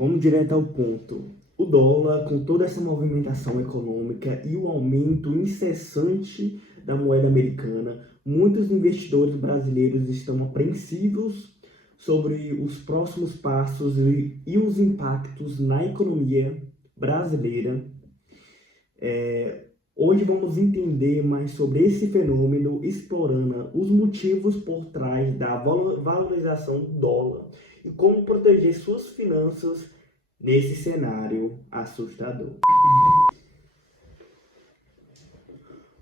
Vamos direto ao ponto. O dólar, com toda essa movimentação econômica e o aumento incessante da moeda americana, muitos investidores brasileiros estão apreensivos sobre os próximos passos e os impactos na economia brasileira. Hoje vamos entender mais sobre esse fenômeno, explorando os motivos por trás da valorização do dólar e como proteger suas finanças nesse cenário assustador.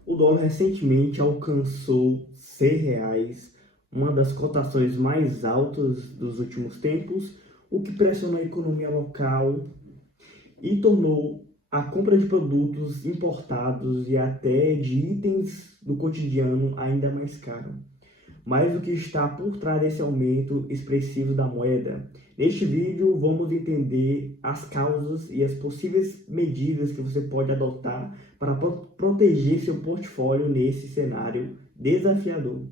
O dólar recentemente alcançou R$6, uma das cotações mais altas dos últimos tempos, o que pressionou a economia local e tornou a compra de produtos importados e até de itens do cotidiano ainda mais caro. Mas o que está por trás desse aumento expressivo da moeda? Neste vídeo vamos entender as causas e as possíveis medidas que você pode adotar para proteger seu portfólio nesse cenário desafiador.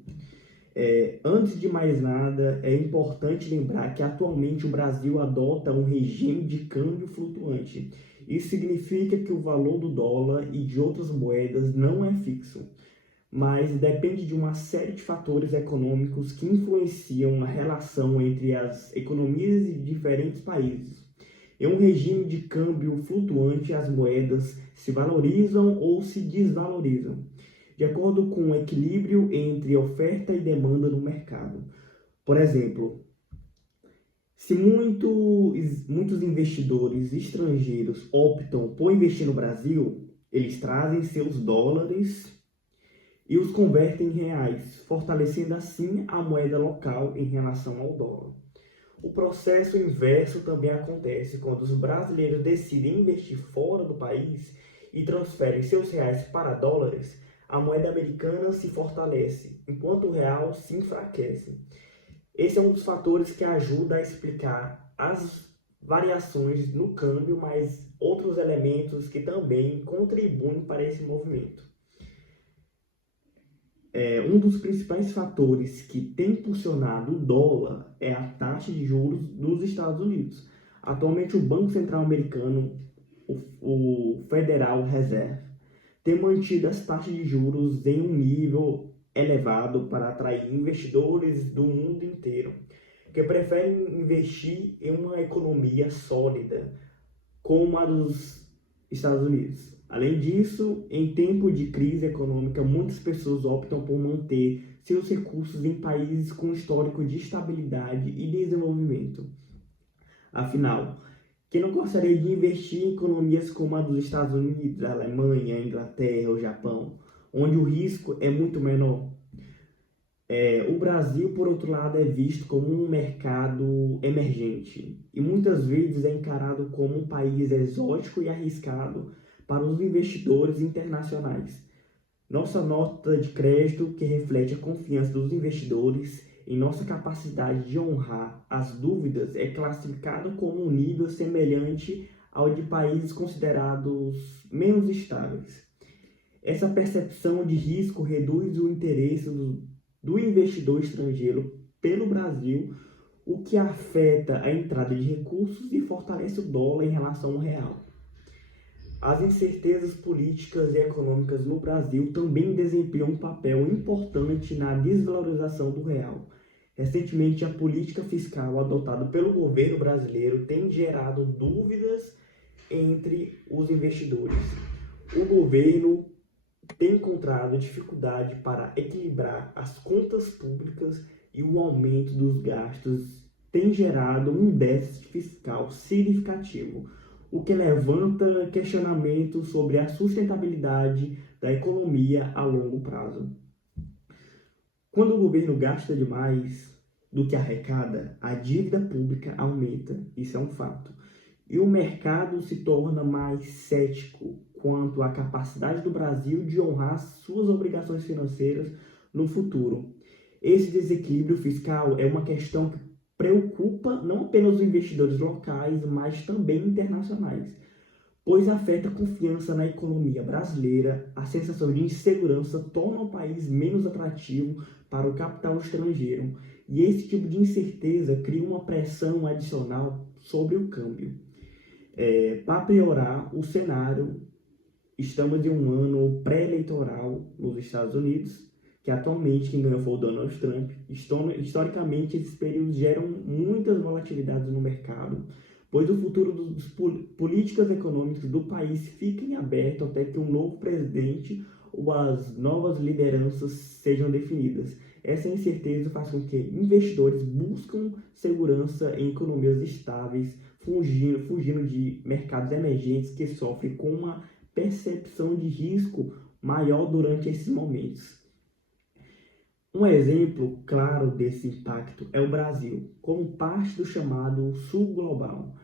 Antes de mais nada, é importante lembrar que atualmente o Brasil adota um regime de câmbio flutuante. Isso significa que o valor do dólar e de outras moedas não é fixo, mas depende de uma série de fatores econômicos que influenciam a relação entre as economias de diferentes países. Em um regime de câmbio flutuante, as moedas se valorizam ou se desvalorizam, de acordo com o equilíbrio entre oferta e demanda no mercado. Por exemplo, se muitos investidores estrangeiros optam por investir no Brasil, eles trazem seus dólares e os convertem em reais, fortalecendo assim a moeda local em relação ao dólar. O processo inverso também acontece quando os brasileiros decidem investir fora do país e transferem seus reais para dólares. A moeda americana se fortalece, enquanto o real se enfraquece. Esse é um dos fatores que ajuda a explicar as variações no câmbio, mas outros elementos que também contribuem para esse movimento. Um dos principais fatores que tem impulsionado o dólar é a taxa de juros dos Estados Unidos. Atualmente, o Banco Central Americano, o Federal Reserve, tem mantido as taxas de juros em um nível elevado para atrair investidores do mundo inteiro, que preferem investir em uma economia sólida, como a dos Estados Unidos. Além disso, em tempo de crise econômica, muitas pessoas optam por manter seus recursos em países com histórico de estabilidade e desenvolvimento. Afinal, quem não gostaria de investir em economias como a dos Estados Unidos, a Alemanha, a Inglaterra, o Japão, onde o risco é muito menor? O Brasil, por outro lado, é visto como um mercado emergente e muitas vezes é encarado como um país exótico e arriscado para os investidores internacionais. Nossa nota de crédito, que reflete a confiança dos investidores em nossa capacidade de honrar as dúvidas, é classificado como um nível semelhante ao de países considerados menos estáveis. Essa percepção de risco reduz o interesse do investidor estrangeiro pelo Brasil, o que afeta a entrada de recursos e fortalece o dólar em relação ao real. As incertezas políticas e econômicas no Brasil também desempenham um papel importante na desvalorização do real. Recentemente, a política fiscal adotada pelo governo brasileiro tem gerado dúvidas entre os investidores. O governo tem encontrado dificuldade para equilibrar as contas públicas e o aumento dos gastos tem gerado um déficit fiscal significativo, o que levanta questionamentos sobre a sustentabilidade da economia a longo prazo. Quando o governo gasta demais do que arrecada, a dívida pública aumenta, isso é um fato, e o mercado se torna mais cético quanto à capacidade do Brasil de honrar suas obrigações financeiras no futuro. Esse desequilíbrio fiscal é uma questão que preocupa não apenas os investidores locais, mas também internacionais, pois afeta a confiança na economia brasileira. A sensação de insegurança torna o país menos atrativo para o capital estrangeiro E esse tipo de incerteza cria uma pressão adicional sobre o câmbio. Para piorar o cenário, estamos em um ano pré-eleitoral nos Estados Unidos, que atualmente quem ganhou foi o Donald Trump. Historicamente, esses períodos geram muitas volatilidades no mercado, pois o futuro das políticas econômicas do país fica em aberto até que um novo presidente ou as novas lideranças sejam definidas. Essa incerteza faz com que investidores buscam segurança em economias estáveis, fugindo de mercados emergentes que sofrem com uma percepção de risco maior durante esses momentos. Um exemplo claro desse impacto é o Brasil, como parte do chamado Sul Global.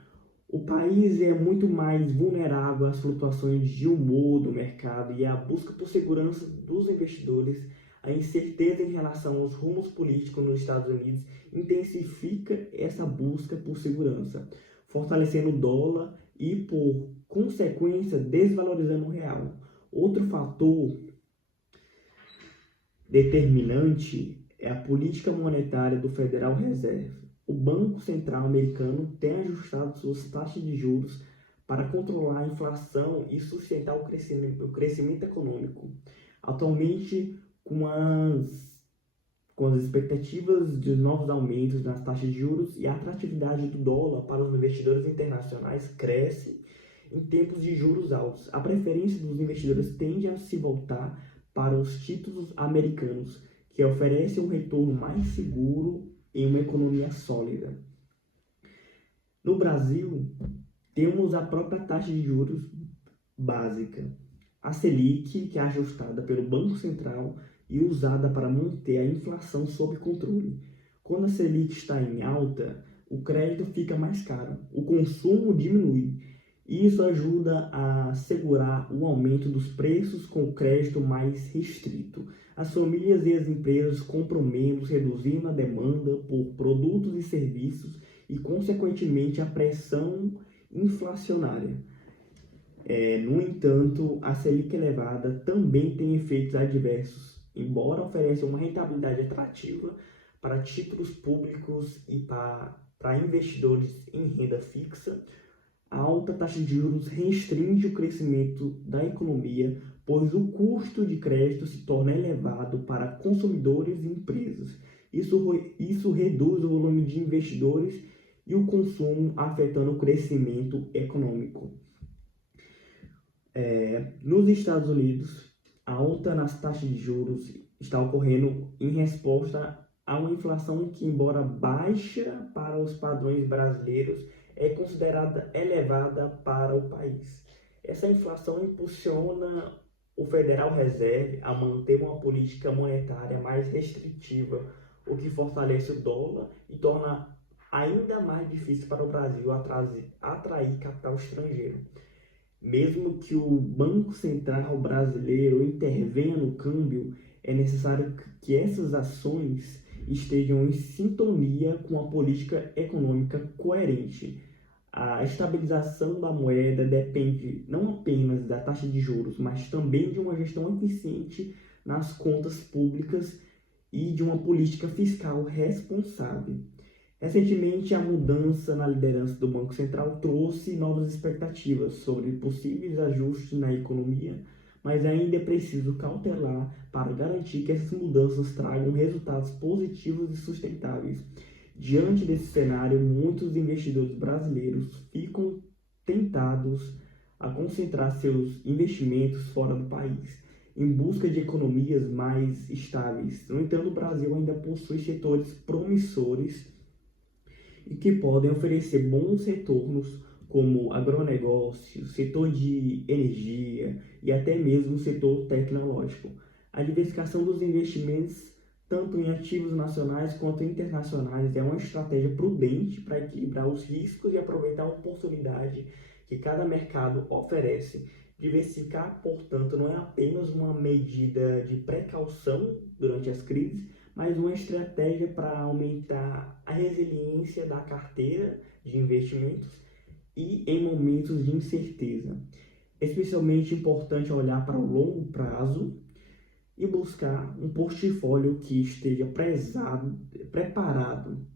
O país é muito mais vulnerável às flutuações de humor do mercado e à busca por segurança dos investidores. A incerteza em relação aos rumos políticos nos Estados Unidos intensifica essa busca por segurança, fortalecendo o dólar e, por consequência, desvalorizando o real. Outro fator determinante é a política monetária do Federal Reserve. O Banco Central americano tem ajustado suas taxas de juros para controlar a inflação e sustentar o crescimento econômico. Atualmente, com as expectativas de novos aumentos nas taxas de juros e a atratividade do dólar para os investidores internacionais cresce em tempos de juros altos. A preferência dos investidores tende a se voltar para os títulos americanos, que oferecem um retorno mais seguro em uma economia sólida. No Brasil, temos a própria taxa de juros básica, a Selic, que é ajustada pelo Banco Central e usada para manter a inflação sob controle. Quando a Selic está em alta, o crédito fica mais caro, o consumo diminui. Isso ajuda a segurar o aumento dos preços com o crédito mais restrito. As famílias e as empresas compram menos, reduzindo a demanda por produtos e serviços e, consequentemente, a pressão inflacionária. No entanto, a Selic elevada também tem efeitos adversos. Embora ofereça uma rentabilidade atrativa para títulos públicos e para investidores em renda fixa, a alta taxa de juros restringe o crescimento da economia, pois o custo de crédito se torna elevado para consumidores e empresas. Isso reduz o volume de investidores e o consumo, afetando o crescimento econômico. Nos Estados Unidos, a alta nas taxas de juros está ocorrendo em resposta a uma inflação que, embora baixa para os padrões brasileiros, é considerada elevada para o país. Essa inflação impulsiona o Federal Reserve a manter uma política monetária mais restritiva, o que fortalece o dólar e torna ainda mais difícil para o Brasil atrair capital estrangeiro. Mesmo que o Banco Central brasileiro intervenha no câmbio, é necessário que essas ações estejam em sintonia com a política econômica coerente. A estabilização da moeda depende não apenas da taxa de juros, mas também de uma gestão eficiente nas contas públicas e de uma política fiscal responsável. Recentemente, a mudança na liderança do Banco Central trouxe novas expectativas sobre possíveis ajustes na economia, mas ainda é preciso cautelar para garantir que essas mudanças tragam resultados positivos e sustentáveis. Diante desse cenário, muitos investidores brasileiros ficam tentados a concentrar seus investimentos fora do país, em busca de economias mais estáveis. No entanto, o Brasil ainda possui setores promissores e que podem oferecer bons retornos, como agronegócio, setor de energia e até mesmo o setor tecnológico. A diversificação dos investimentos, tanto em ativos nacionais quanto internacionais, é uma estratégia prudente para equilibrar os riscos e aproveitar a oportunidade que cada mercado oferece. Diversificar, portanto, não é apenas uma medida de precaução durante as crises, mas uma estratégia para aumentar a resiliência da carteira de investimentos e em momentos de incerteza. É especialmente importante olhar para o longo prazo, e buscar um portfólio que esteja preparado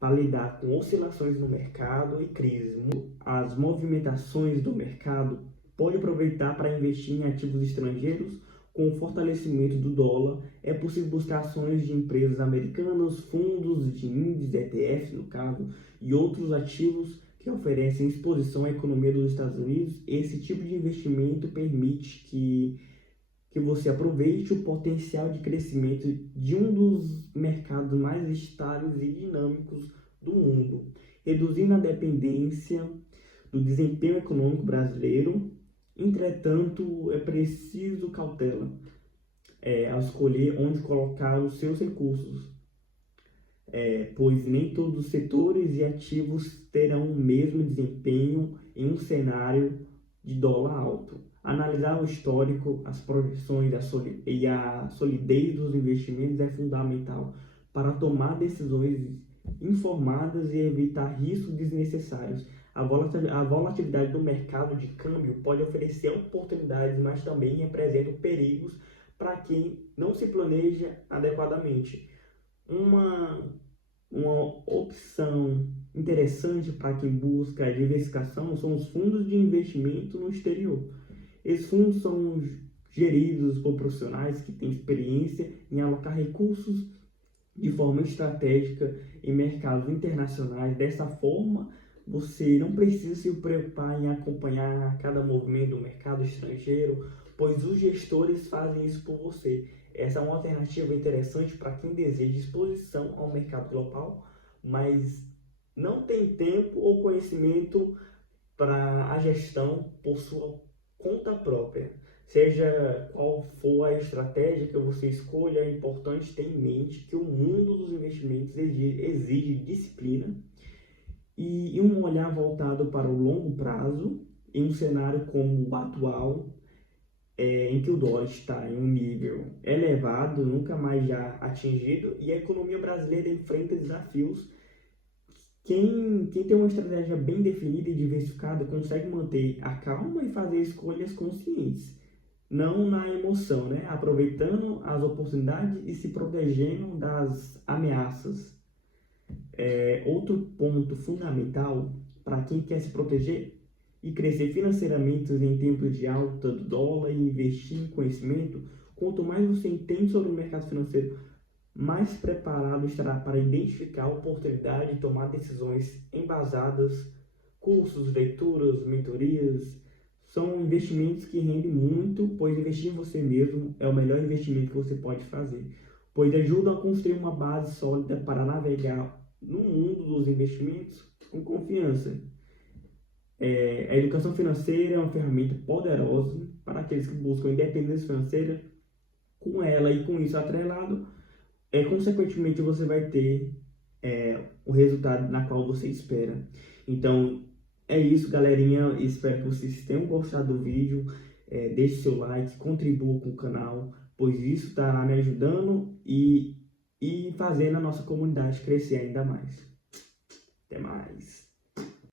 para lidar com oscilações no mercado e crises. As movimentações do mercado pode aproveitar para investir em ativos estrangeiros. Com o fortalecimento do dólar, é possível buscar ações de empresas americanas, fundos de índices, ETFs no caso, e outros ativos que oferecem exposição à economia dos Estados Unidos. Esse tipo de investimento permite que você aproveite o potencial de crescimento de um dos mercados mais estáveis e dinâmicos do mundo, reduzindo a dependência do desempenho econômico brasileiro. Entretanto, é preciso cautela ao escolher onde colocar os seus recursos, pois nem todos os setores e ativos terão o mesmo desempenho em um cenário de dólar alto. Analisar o histórico, as projeções e a solidez dos investimentos é fundamental para tomar decisões informadas e evitar riscos desnecessários. A volatilidade do mercado de câmbio pode oferecer oportunidades, mas também representa perigos para quem não se planeja adequadamente. Uma opção interessante para quem busca a diversificação são os fundos de investimento no exterior. Esses fundos são geridos por profissionais que têm experiência em alocar recursos de forma estratégica em mercados internacionais. Dessa forma, você não precisa se preocupar em acompanhar cada movimento do mercado estrangeiro, pois os gestores fazem isso por você. Essa é uma alternativa interessante para quem deseja exposição ao mercado global, mas não tem tempo ou conhecimento para a gestão por sua conta própria. Seja qual for a estratégia que você escolha, é importante ter em mente que o mundo dos investimentos exige disciplina e um olhar voltado para o longo prazo. Em um cenário como o atual, em que o dólar está em um nível elevado, nunca mais já atingido, e a economia brasileira enfrenta desafios. Quem tem uma estratégia bem definida e diversificada consegue manter a calma e fazer escolhas conscientes, não na emoção, né? Aproveitando as oportunidades e se protegendo das ameaças. Outro ponto fundamental para quem quer se proteger e crescer financeiramente em tempos de alta do dólar e investir em conhecimento, quanto mais você entende sobre o mercado financeiro, mais preparado estará para identificar a oportunidade e tomar decisões embasadas. Cursos, leituras, mentorias são investimentos que rendem muito, pois investir em você mesmo é o melhor investimento que você pode fazer, pois ajuda a construir uma base sólida para navegar no mundo dos investimentos com confiança. A educação financeira é uma ferramenta poderosa para aqueles que buscam independência financeira. Com ela e com isso atrelado, consequentemente você vai ter o resultado na qual você espera. Então é isso, galerinha. Espero que vocês tenham gostado do vídeo. Deixe seu like, contribua com o canal, pois isso estará me ajudando e fazendo a nossa comunidade crescer ainda mais. Até mais.